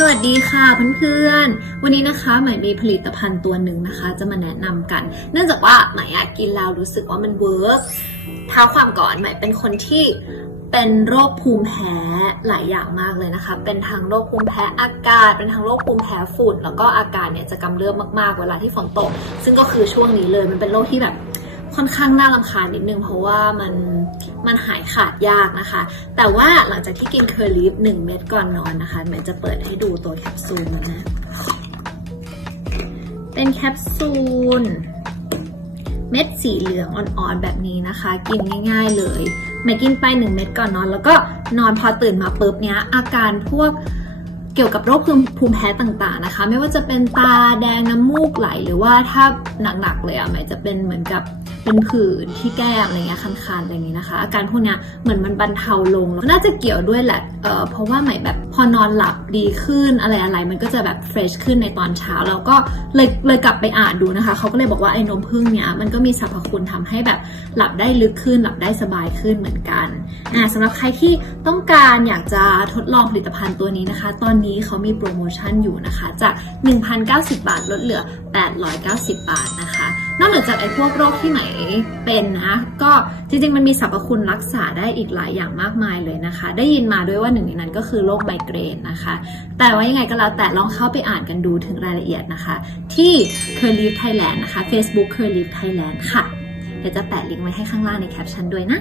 สวัสดีค่ะเพื่อนๆ วันนี้นะคะใหม่มีผลิตภัณฑ์ตัวหนึ่งนะคะ จะมาแนะนำกัน เนื่องจากว่าใหม่กินแล้วรู้สึกว่ามันเวิร์กเท้าความก่อนใหม่เป็นคนที่เป็นโรคภูมิแพ้หลายอย่างมากเลยนะคะ เป็นทั้งโรคภูมิแพ้อากาศ เป็นทั้งโรคภูมิแพ้ฝุ่น แล้วก็อาการเนี่ยจะกำเริบมากๆ เวลาที่ฝนตก ซึ่งก็คือช่วงนี้เลย มันเป็นโรคที่แบบ ค่อนข้างน่ารำคาญนิดนึงเพราะว่ามันมันหายขาดยากนะคะ แต่ว่าหลังจากที่กินเคอร์ลิฟหนึ่งเม็ดก่อนนอนนะคะแม่จะเปิดให้ดูตัวแคปซูลแล้วนะเป็นแคปซูลเม็ดสีเหลืองอ่อนๆแบบนี้นะคะ กินง่ายๆเลยแม่กินไปหนึ่งเม็ดก่อนนอน แล้วก็นอนพอตื่นมาปุ๊บเนี้ยอาการพวกเกี่ยวกับโรคภูมิแพ้ต่างๆนะคะ ไม่ว่าจะเป็นตาแดงน้ำมูกไหล หรือว่าถ้าหนักๆเลยอะแม่จะเป็นเหมือนกับ เป็นผื่นที่แก้มอะไรเงี้ยคันๆอะไรอย่างนี้นะคะ อาการพวกเนี้ยเหมือนมันบรรเทาลงแล้วน่าจะเกี่ยวด้วยแหละเออเพราะว่าใหม่แบบพอนอนหลับดีขึ้นอะไรอะไรๆมันก็จะแบบเฟรชขึ้นในตอนเช้าแล้วก็เลยเลยกลับไปอ่านดูนะคะเขาก็เลยบอกว่าไอ้นมผึ้งเนี้ยมันก็มีสรรพคุณทำให้แบบหลับได้ลึกขึ้นหลับได้สบายขึ้นเหมือนกันอ่าสำหรับใครที่ต้องการอยากจะทดลองผลิตภัณฑ์ตัวนี้นะคะ ตอนนี้เขามีโปรโมชั่นอยู่นะคะจาก 1,090 บาทลดเหลือ 890 บาทนะคะ นอกเหนือจากไอ้พวกโรคที่ไหนเป็นนะก็จริงๆมันมีสรรพคุณรักษาได้อีกหลายอย่างมากมายเลยนะคะ ได้ยินมาด้วยว่าหนึ่งในนั้นก็คือโรคไมเกรนนะคะ แต่ว่ายังไงก็แล้วแต่ลองเข้าไปอ่านกันดูถึงรายละเอียดนะคะ ที่ c u r l i v e Thailand นะคะ Facebook c u r l i v e Thailand ค่ะ เดี๋ยวจะแปะลิงก์ไว้ให้ข้างล่างในแคปชั่นด้วยนะ